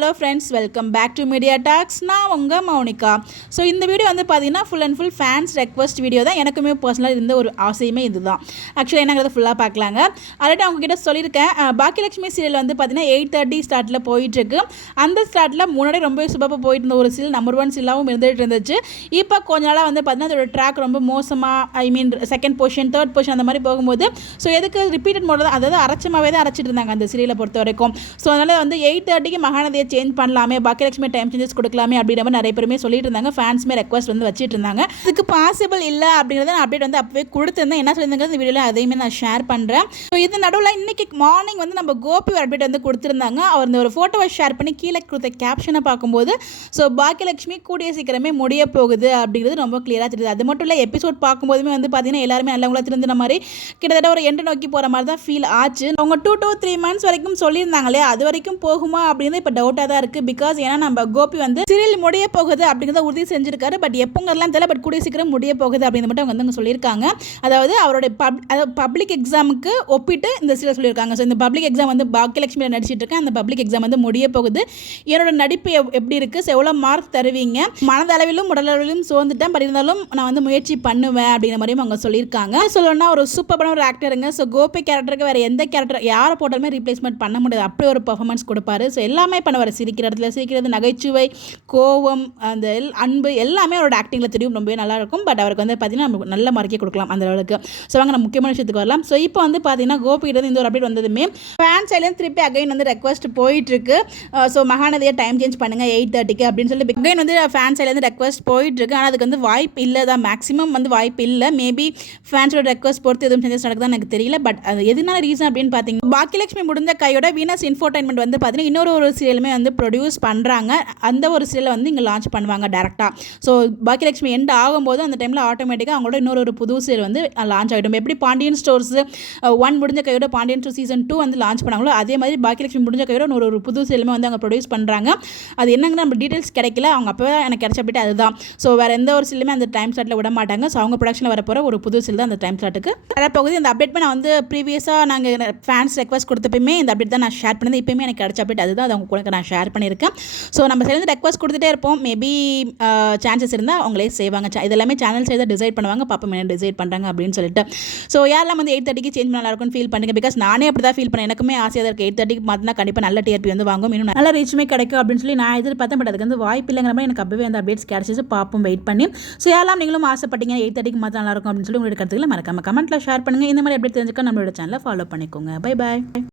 Hello friends, welcome back to Media Talks. நான் உங்கள் Mounika. So இந்த வீடியோ வந்து பார்த்தீங்கன்னா full and full fans request video தான். எனக்குமே பர்சனலாக இருந்த ஒரு ஆசையுமே இது தான். ஆக்சுவலாக என்னங்கிறத ஃபுல்லாக பார்க்கலாங்க. ஆல்ரெடி அவங்ககிட்ட சொல்லியிருக்கேன். பாக்கியலட்சுமி சீரியல் வந்து பார்த்தீங்கன்னா 8:30 ஸ்டார்ட்டில் போயிட்டுருக்கு. அந்த ஸ்டார்ட்டில் முன்னாடி ரொம்ப சூப்பராக போயிட்டு இருந்த ஒரு சீரியல் நம்பர் 1 சீரியலாகவும் இருந்துகிட்டு இருந்துச்சு. இப்போ கொஞ்ச நாளாக வந்து பார்த்தீங்கன்னா அதோட ட்ராக் ரொம்ப மோசமாக, செகண்ட் பொசிஷன், தேர்ட் பொசிஷன் அந்த மாதிரி போகும்போது ஸோ எதுக்கு ரிப்பீட்டட் மோட் தான், அதாவது அரைச்சமாகவே தான் அரைச்சிட்டு இருந்தாங்க அந்த சீரியலை பொறுத்த வரைக்கும். ஸோ அதனால் வந்து 8:30 மகாநதியை சேஞ்ச் பண்ணலாமே, பாக்கியலட்சுமி டைம் சேஞ்சஸ் கொடுக்கலாமே அப்படின்ற மாதிரி நிறைய பேருமே சொல்லிட்டு இருந்தாங்க. ஃபேன்ஸுமே ரெக்வஸ்ட் வந்து வச்சுட்டு இருந்தாங்க. இதுக்கு பாசிபிள் இல்லை அப்படிங்கிறத நான் அப்டேட் வந்து அப்பவே கொடுத்துருந்தேன். என்ன சொல்லியிருந்தாங்க இந்த வீடியோவில் அதையுமே நான் ஷேர் பண்ணுறேன். ஸோ இது நடுவில் இன்னைக்கு மார்னிங் வந்து நம்ம கோபி ஒரு அப்டேட் வந்து கொடுத்துருந்தாங்க. அவர் இந்த ஒரு ஃபோட்டோவை ஷேர் பண்ணி கீழே கொடுத்த கேப்ஷனை பார்க்கும்போது ஸோ பாக்கியலட்சுமி கூடிய சீக்கிரமே முடிய போகுது அப்படிங்கிறது ரொம்ப கிளியராக தெரியுது. அது மட்டும் இல்லை, எபிசோட் பார்க்கும்போதுமே வந்து பார்த்தீங்கன்னா எல்லாருமே நல்லவங்களா திருந்தின மாதிரி கிட்டத்தட்ட ஒரு எண்டு நோக்கி போகிற மாதிரி தான் ஃபீல் ஆச்சு. அவங்க 2 to 3 months வரைக்கும் சொல்லியிருந்தாங்களே, அது வரைக்கும் போகுமா அப்படிங்கிறது இப்போ டவுட்டாக தான் இருக்குது. பிகாஸ் ஏன்னா நம்ம கோபி வந்து சீரியல் முடிய போகுது அப்படிங்கிறத உறுதி செஞ்சிருக்காரு. பட் எப்போங்கலாம் தெரியல, பட் கூடிய சீக்கிரம் முடிய போகுது அப்படிங்கிறது மட்டும் அவங்க வந்து சொல்லியிருக்காங்க. அதாவது அவருடைய பப்ளிக் எக்ஸாமுக்கு ஒப்பிட்டு இந்த சீரியல் சொல்லியிருக்காங்க. ஸோ இந்த பப்ளிக் எக்ஸாம் வந்து பாக்கியலட்சுமியில் நடிச்சிட்டு இருக்கேன். அந்த பப்ளிக் எக்ஸாம் வந்து முடிய போகுது. என்னோட நடிப்பு எப்படி இருக்குது, ஸோ எவ்வளோ மார்க் தருவீங்க, மனதளவிலும் உடலளவிலும் சோர்ந்துட்டேன், பட் இருந்தாலும் நான் வந்து முயற்சி பண்ணுவேன் அப்படிங்கிற மாதிரியும் அவங்க சொல்லியிருக்காங்க. சொல்லணும்னா ஒரு சூப்பரான ஒரு ஆக்டருங்க. ஸோ கோபி கேரக்டருக்கு வேறு எந்த கேரக்டர் யாரை போட்டாலுமே ரீப்ளேஸ்மெண்ட் பண்ண முடியாது. அப்படி ஒரு பர்ஃபார்மன்ஸ் கொடுப்பாரு. ஸோ எல்லாமே பண்ணுவார். சிரிக்கிற இடத்துல சிரிக்கிறது, நகைச்சுவை, கோவம், அந்த அன்பு எல்லாமே அவரோட ஆக்டிங்கில் தெரியும். ரொம்பவே நல்லாயிருக்கும். பட் அவருக்கு வந்து பார்த்தீங்கன்னா நம்ம நல்ல மார்க்கே கொடுக்கலாம் அந்த அளவுக்கு. ஸோ வாங்க நம்ம முக்கியமான விஷயத்துக்கு வரலாம். ஸோ இப்போ வந்து பார்த்தீங்கன்னா கோபிகிட்ட இந்த ஒரு அப்டேட் வந்ததுமே ஃபேன் சைட்லேருந்து திருப்பி அகைன் வந்து ரெக்வஸ்ட் போயிட்டுருக்கு. ஸோ மகாநதியை டைம் சேஞ்ச் பண்ணுங்கள் 8:30 அப்படின்னு சொல்லி அகைன் வந்து ஃபேன் சைட்லேருந்து ரெக்வஸ்ட் போயிட்டுருக்கு. ஆனால் அதுக்கு வந்து வாய்ப்பு இல்லை தான், மேக்ஸிமம் வந்து வாய்ப்பு இல்லை. மேபி ஃபேன்ஸோட ரெக்வஸ்ட் பொறுத்து எதுவும் சேஞ்சஸ் நடக்குதான் எனக்கு தெரியல. பட் அது எதுனால ரீசன் அப்படின்னு பார்த்தீங்கன்னா பாக்கியலட்சுமி முடிஞ்ச கையோட வீனஸ் இன்ஃபோடைன்மெண்ட் வந்து பார்த்தீங்கன்னா இன்னொரு சீரியலுமே வந்து ப்ரொடியூஸ் பண்ணுறாங்க. அந்த ஒரு சீரியலை வந்து இங்கே லான்ச் பண்ணுவாங்க டேரெக்டாக. ஸோ பாக்கியலட்சுமி எண்ட் ஆகும்போது அந்த டைமில் ஆட்டோமேட்டிக்காக அவங்களோட இன்னொரு புது சீரியல் வந்து லான்ச் ஆகிடும். எப்படி பாண்டியன் ஸ்டோர்ஸ் 1 முடிஞ்ச கையோட பாண்டியன் ஸ்டோர் சீசன் 2 வந்து லான்ச் பண்ணாங்களோ, அதே மாதிரி பாக்கியலட்சுமி முடிஞ்ச கையோட ஒரு புது சீரியலுமே வந்து அவங்க ப்ரொடியூஸ் பண்ணுறாங்க. அது என்னங்கன்னா நம்ம டீட்டெயில்ஸ் கிடைக்கல. அவங்க அப்போ எனக்கு கிடைச்ச அப்டேட் அதுதான். ஸோ வேறு எந்த ஒரு சீரியலுமே அந்த டைம் ஸ்லாட்டில் விட மாட்டாங்க. ஸோ அவங்க ப்ரொடக்ஷனில் வரப்போகிற ஒரு புது சீரியல் தான் அந்த டைம் ஸ்லாட்டுக்கு வரப்போகுது. இந்த அப்டேட் நான் வந்து ப்ரீவியஸாக நாங்கள் ஃபேன்ஸ் ரெக்வஸ்ட் கொடுத்தப்பயுமே இந்த அப்டேட் தான் நான் ஷேர் பண்ணது. இப்போயுமே எனக்கு கிடைச்ச அப்டேட் அதுதான். அது அவங்க கூட நான் ஷேர் பண்ணியிருக்கேன். ஸோ நம்ம சேர்ந்து ரெக்வஸ்ட் கொடுத்துட்டே இருப்போம். மேபி சான்சஸ் இருந்தால் அவங்களே செய்வாங்க. இது எல்லாமே சேனல் சைடு தான் டிசைட் பண்ணுவாங்க. பாப்பா என்ன டிசைட் பண்ணுறாங்க அப்படின்னு சொல்லிட்டு. ஸோ யாரெல்லாம் வந்து 8:30 சேஞ்ச் பண்ண நல்லாயிருக்கும்னு ஃபீல் பண்ணுங்க. பிகாஸ் நானே அப்படி தான் ஃபீல் பண்ணேன். எனக்குமே ஆசையாக இருக்குது 8:30 மாற்றினா கண்டிப்பாக நல்ல டிஆர்பி வந்து வாங்கும், இன்னும் நல்ல ரீச்சுமே கிடைக்கும் அப்படின்னு சொல்லி நான் எதிர்பார்த்தேன். பட் அதுக்கு வந்து வாய்ப்பு இல்லைங்கிற மாதிரி எனக்கு அப்பவே அந்த அப்டேட்ஸ் கிடைச்சிச்சு. பார்ப்போம், வெயிட் பண்ணி. ஸோ யாரெல்லாம் நீங்களும் ஆசைப்பட்டீங்க 8:30 மாற்ற நல்லாயிருக்கும் அப்படின்னு சொல்லி உங்களோட கருத்துக்களை மறக்காம கமெண்ட்டில் ஷேர் பண்ணுங்கள். இந்த மாதிரி அப்டேட் தெரிஞ்சுக்க நம்மளோட சேனலை ஃபாலோ பண்ணிக்கோங்க. Bye bye.